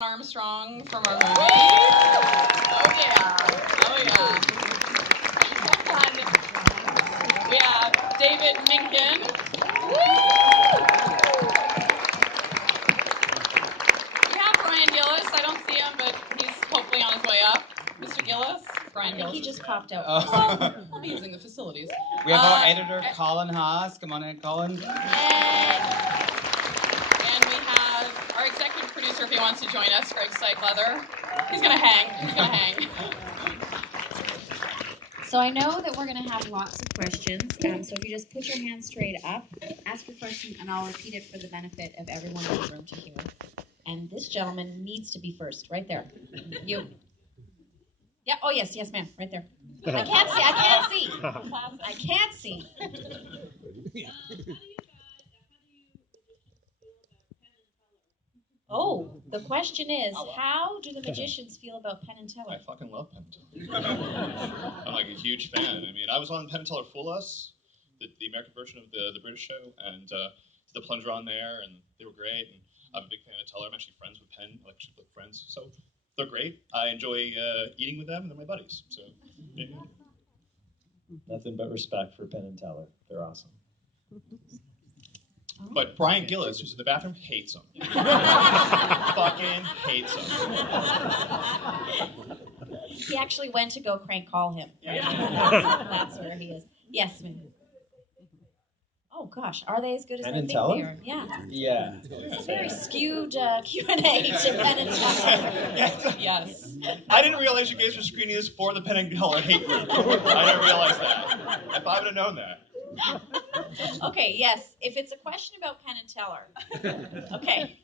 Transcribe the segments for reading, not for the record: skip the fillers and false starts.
Armstrong from our movie. Oh yeah. Oh yeah. And we have David Minkin. We have Brian Gillis. I don't see him, but he's hopefully on his way up. Mr. Gillis? Brian Gillis. He just popped out. Well, we'll be using the facilities. We have our editor, Colin Haas. Come on in, Colin. And we have our executive producer, if he wants to join us, Greg Stikeleather. He's going to hang. So I know that we're going to have lots of questions. So if you just put your hand straight up, ask your question, and I'll repeat it for the benefit of everyone in the room to hear. And this gentleman needs to be first, right there. You. Yeah. Oh yes, ma'am, right there. I can't see. Oh, the question is, how do the magicians feel about Penn and Teller? I fucking love Penn and Teller. I'm like a huge fan. I mean, I was on Penn and Teller Fool Us, the American version of the British show, and the plunger on there, and they were great. And I'm a big fan of Teller. I'm actually friends with Penn, friends. So they're great. I enjoy eating with them, and they're my buddies. So yeah. Nothing but respect for Penn and Teller. They're awesome. But Brian Gillis, who's in the bathroom, hates him. Fucking hates him. He actually went to go crank call him. That's where he is. Yes, ma'am. Oh gosh, are they as good as Penn they and think Teller? they are? Yeah. Yeah. It's a very skewed Q&A to Penn and Teller. Yes. I didn't realize you guys were screening this for the Penn and Teller hate group. I didn't realize that. If I would have known that. Okay, yes. If it's a question about Penn and Teller. Okay.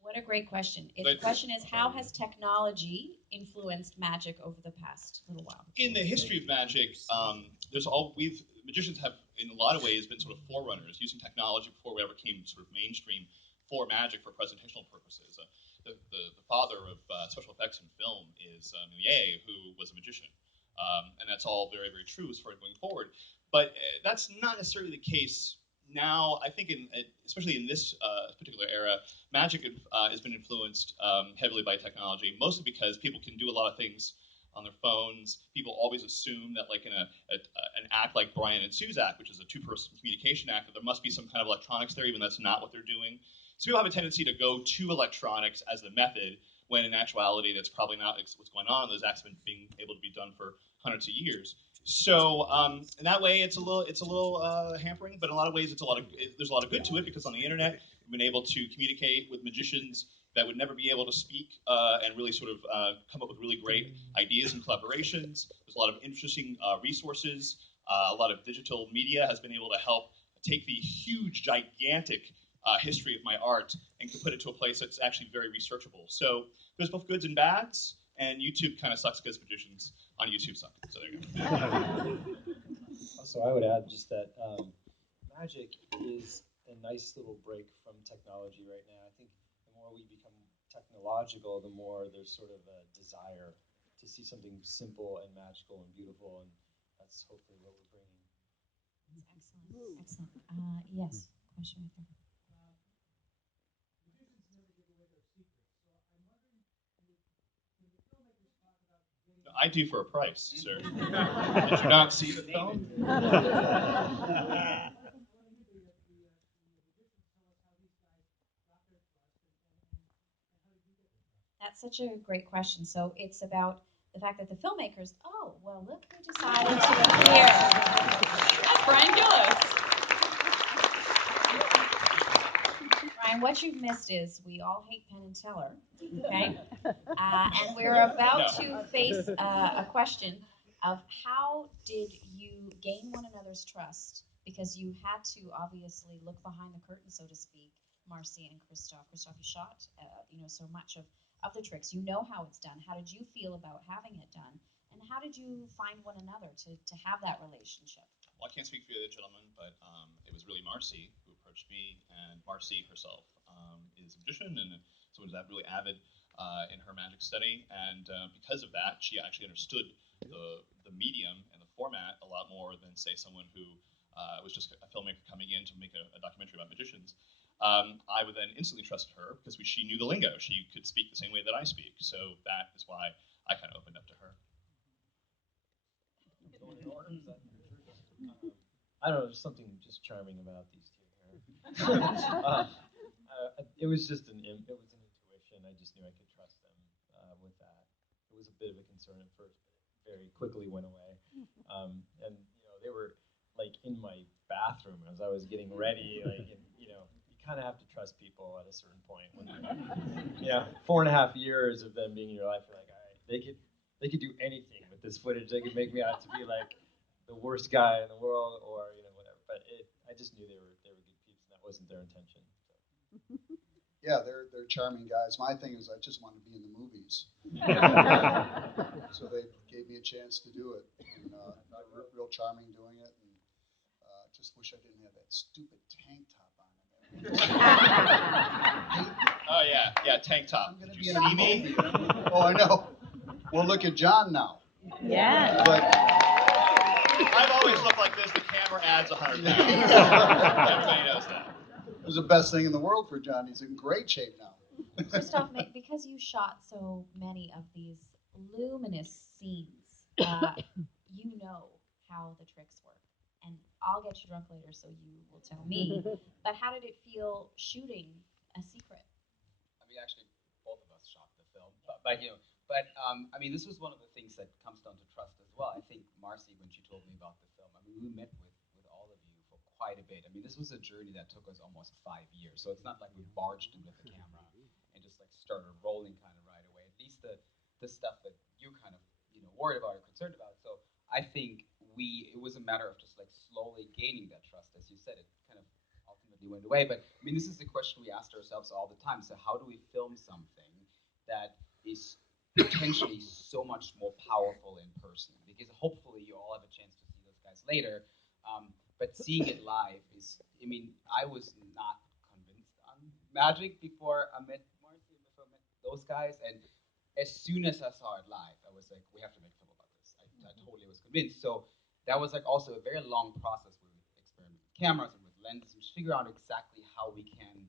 What a great question. The question is, how has technology influenced magic over the past little while? In the history of magic, magicians have, in a lot of ways, been sort of forerunners, using technology before we ever came sort of mainstream for magic for presentational purposes. The father of special effects in film is Ye, who was a magician. And that's all very, very true as far as going forward. But that's not necessarily the case now. I think, especially in this particular era, magic has been influenced heavily by technology, mostly because people can do a lot of things on their phones. People always assume that, like in an act like Brian and Sue's act, which is a two-person communication act, that there must be some kind of electronics there, even though that's not what they're doing. So people have a tendency to go to electronics as the method, when in actuality that's probably not what's going on. Those acts have been being able to be done for hundreds of years. So in that way, it's a little hampering, but in a lot of ways, there's a lot of good to it, because on the internet, we've been able to communicate with magicians that would never be able to speak and really sort of come up with really great ideas and collaborations. There's a lot of interesting resources. A lot of digital media has been able to help take the huge, gigantic history of my art and can put it to a place that's actually very researchable. So there's both goods and bads, and YouTube kind of sucks because magicians on YouTube suck. So there you go. Also, I would add just that magic is a nice little break from technology right now. I think the more we become technological, the more there's sort of a desire to see something simple and magical and beautiful, and that's hopefully what we're bringing. Excellent. Yes, question right there. I do for a price, sir. Did you not see the film? That's such a great question. So it's about the fact that the filmmakers, look who decided to appear. That's Brian Gillis. Brian, what you've missed is we all hate Penn and Teller, okay? And we're about to face a question of how did you gain one another's trust? Because you had to obviously look behind the curtain, so to speak, Marcie and Christoph. Christoph, you shot, so much of the tricks. You know how it's done. How did you feel about having it done? And how did you find one another to have that relationship? Well, I can't speak for the other gentlemen, but it was really Marcie who approached me, and Marcie herself is a magician and someone who's really avid in her magic study, and because of that, she actually understood the medium and the format a lot more than, say, someone who was just a filmmaker coming in to make a documentary about magicians, I would then instantly trust her because she knew the lingo. She could speak the same way that I speak. So that is why I kind of opened up to her. I don't know, there's something just charming about these two here. It was just an intuition. I just knew I could trust them with that. It was a bit of a concern at first, but it very quickly went away. And they were like in my bathroom as I was getting ready. Like, and, you kind of have to trust people at a certain point. When 4.5 years of them being in your life, you're like, all right, they could do anything with this footage. They could make me out to be like the worst guy in the world, or whatever. But I just knew they were good peeps, and that wasn't their intention. So. Yeah, they're charming guys. My thing is, I just want to be in the movies. So they gave me a chance to do it, and they're real charming doing it. And just wish I didn't have that stupid tank top on. Oh yeah, tank top. Did you see me? Oh, I know. Well, look at Jon now. Yeah. But I've always looked like this. The camera adds 100 pounds. Everybody knows that. it was the best thing in the world for Jon. He's in great shape now. Christoph, because you shot so many of these luminous scenes, you know how the tricks work. And I'll get you drunk later, so you will tell me. But how did it feel shooting A Secret? I mean, actually, both of us shot the film, but I mean, this was one of the things that comes down to trust as well. I think Marcie, when she told me about the film, I mean, we met with all of you for quite a bit. I mean, this was a journey that took us almost 5 years, so it's not like we barged in with the camera and just like started rolling kind of right away. At least the stuff that you're kind of worried about or concerned about. So I think it was a matter of just like slowly gaining that trust. As you said, it kind of ultimately went away. But I mean, this is the question we asked ourselves all the time. So how do we film something that is potentially so much more powerful in person? Because hopefully you all have a chance to see those guys later. But seeing it live is, I mean, I was not convinced on magic before I met Marcie, before I met those guys. And as soon as I saw it live, I was like, we have to make a film about this. I totally was convinced. So that was like also a very long process where we experimented with cameras and with lenses and just figure out exactly how we can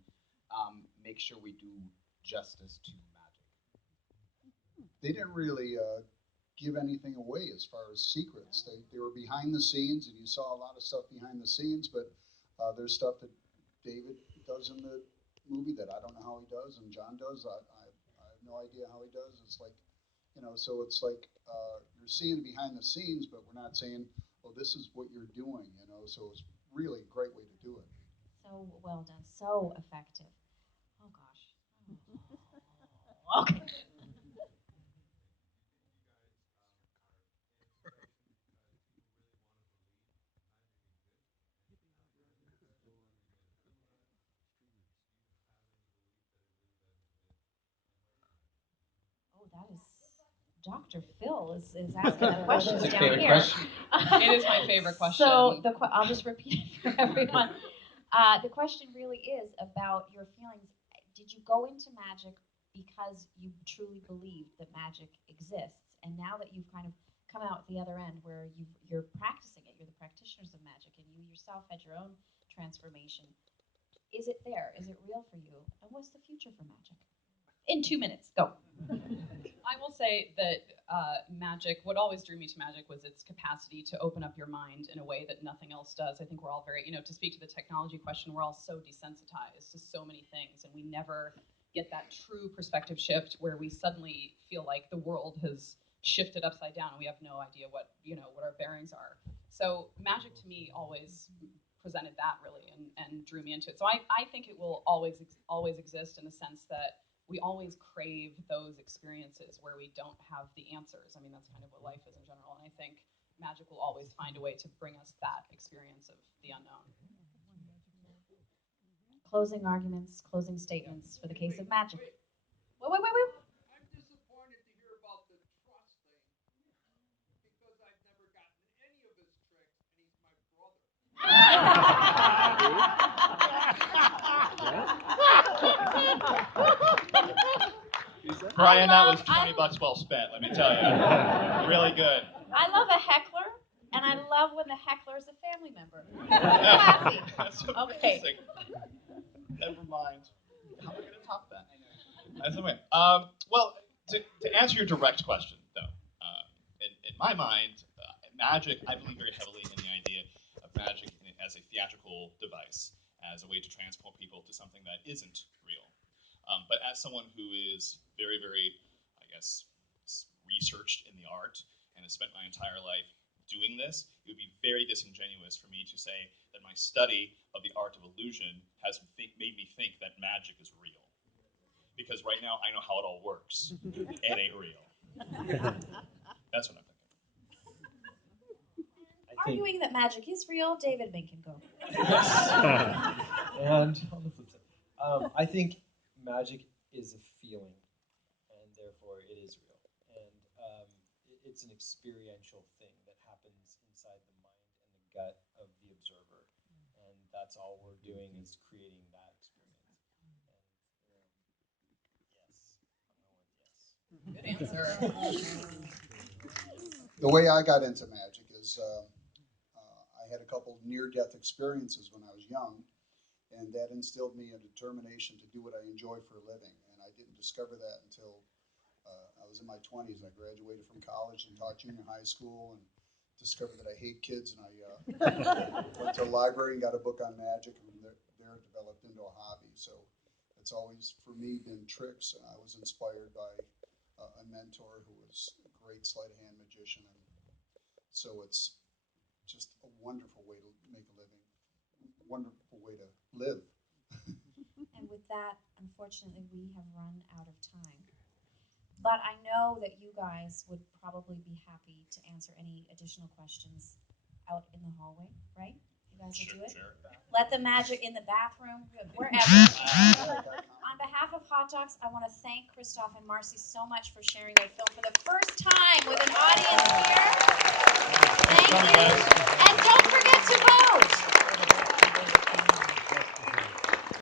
make sure we do justice to magic. They didn't really give anything away as far as secrets. They were behind the scenes, and you saw a lot of stuff behind the scenes, but there's stuff that David does in the movie that I don't know how he does, and Jon does. I have no idea how he does. It's like, so it's like you're seeing behind the scenes, but we're not saying, oh, this is what you're doing, so it's really a great way to do it. So well done, so effective. Oh gosh. Okay. Oh, that is Dr. Phil is asking the questions That's a down favorite here. question. It is my favorite question. So I'll just repeat it for everyone. The question really is about your feelings. Did you go into magic because you truly believed that magic exists, and now that you've kind of come out the other end where you're practicing it, you're the practitioners of magic, and you yourself had your own transformation, is it there? Is it real for you? And what's the future for magic? In 2 minutes, go. I will say that magic, what always drew me to magic was its capacity to open up your mind in a way that nothing else does. I think we're all very, to speak to the technology question, we're all so desensitized to so many things, and we never get that true perspective shift where we suddenly feel like the world has shifted upside down and we have no idea what our bearings are. So magic to me always presented that really and drew me into it. So I think it will always exist in the sense that we always crave those experiences where we don't have the answers. I mean, that's kind of what life is in general. And I think magic will always find a way to bring us that experience of the unknown. Closing arguments, closing statements for the case of magic. Wait. I'm disappointed to hear about the trust thing because I've never gotten any of his tricks, and he's my brother. Brian, that was $20 well spent, let me tell you. Really good. I love a heckler, and I love love when the heckler's a family member. Happy. That's Okay. amazing. Never mind. How am I going to top that? That's okay. Well, to answer your direct question, though, in my mind, magic, I believe very heavily in the idea of magic as a theatrical device, as a way to transport people to something that isn't real. But as someone who is very, very, I guess, researched in the art and has spent my entire life doing this, it would be very disingenuous for me to say that my study of the art of illusion has made me think that magic is real. Because right now I know how it all works. It ain't real. That's what I'm thinking. Arguing that magic is real, David Minkin, go. And on the flip side, I think magic is a feeling, and therefore it is real. And it's an experiential thing that happens inside the mind and the gut of the observer. And that's all we're doing is creating that experience. And yes. Good answer. The way I got into magic is I had a couple near-death experiences when I was young, and that instilled me a determination to do what I enjoy for a living. And I didn't discover that until I was in my 20s. I graduated from college and taught junior high school, and discovered that I hate kids. And I went to a library and got a book on magic, and there it developed into a hobby. So it's always, for me, been tricks. And I was inspired by a mentor who was a great sleight of hand magician. And so it's just a wonderful way to make a living, wonderful way to live. And with that, unfortunately, we have run out of time. But I know that you guys would probably be happy to answer any additional questions out in the hallway, right? You guys will do it? Sure. Let the magic in the bathroom, wherever. On behalf of Hotdocs, I want to thank Christoph and Marcie so much for sharing their film for the first time